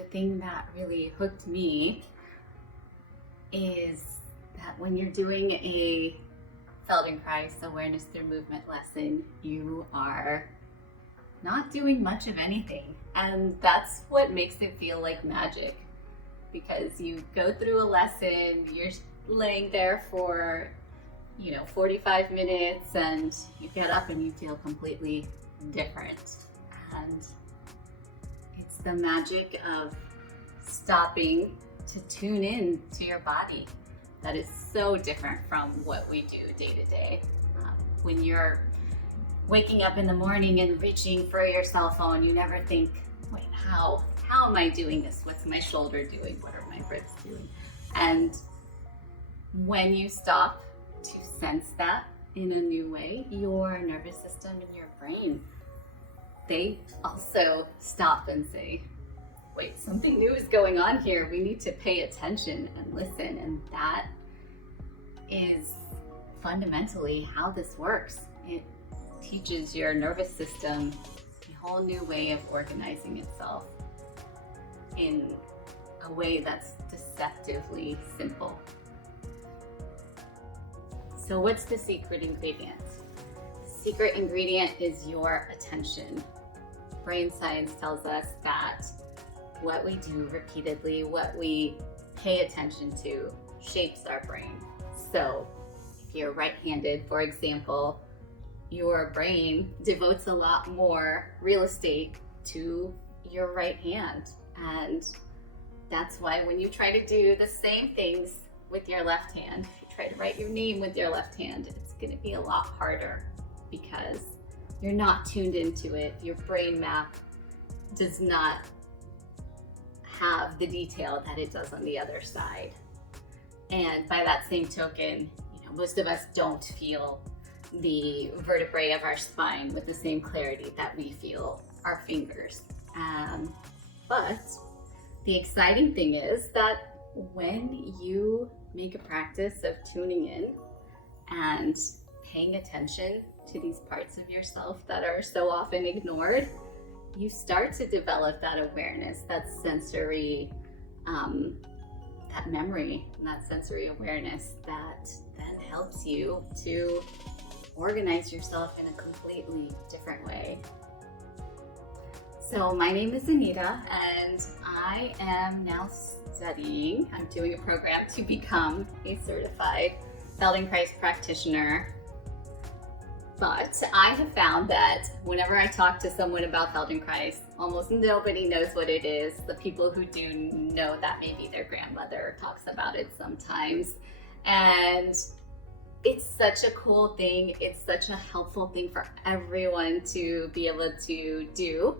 the thing that really hooked me is that when you're doing a Feldenkrais awareness through movement lesson, you are not doing much of anything. And that's what makes it feel like magic, because you go through a lesson, you're laying there for 45 minutes, and you get up and you feel completely different. And it's the magic of stopping to tune in to your body that is so different from what we do day to day. When you're waking up in the morning and reaching for your cell phone, you never think, wait, how am I doing this? What's my shoulder doing? What are my ribs doing? And when you stop to sense that in a new way, your nervous system and your brain, they also stop and say, wait, something new is going on here. We need to pay attention and listen. And that is fundamentally how this works. It teaches your nervous system a whole new way of organizing itself in a way that's deceptively simple. So what's the secret ingredient? The secret ingredient is your attention. Brain science tells us that what we do repeatedly, what we pay attention to, shapes our brain. So if you're right-handed, for example, your brain devotes a lot more real estate to your right hand. And that's why when you try to do the same things with your left hand, if you try to write your name with your left hand, it's going to be a lot harder because you're not tuned into it. Your brain map does not have the detail that it does on the other side. And by that same token, most of us don't feel the vertebrae of our spine with the same clarity that we feel our fingers. But the exciting thing is that when you make a practice of tuning in and paying attention to these parts of yourself that are so often ignored, you start to develop that awareness, that sensory, that memory, and that sensory awareness that then helps you to organize yourself in a completely different way. So my name is Anita, and I am now I'm doing a program to become a certified Feldenkrais practitioner. But I have found that whenever I talk to someone about Feldenkrais, almost nobody knows what it is. The people who do know that maybe their grandmother talks about it sometimes. And it's such a cool thing. It's such a helpful thing for everyone to be able to do.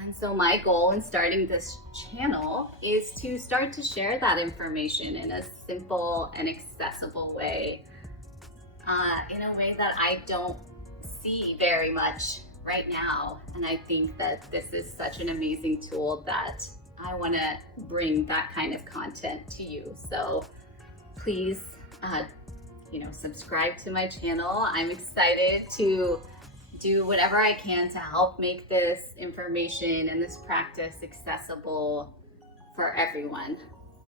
And so my goal in starting this channel is to start to share that information in a simple and accessible way, in a way that I don't see very much right now. And I think that this is such an amazing tool that I want to bring that kind of content to you. So please, subscribe to my channel. I'm excited to do whatever I can to help make this information and this practice accessible for everyone.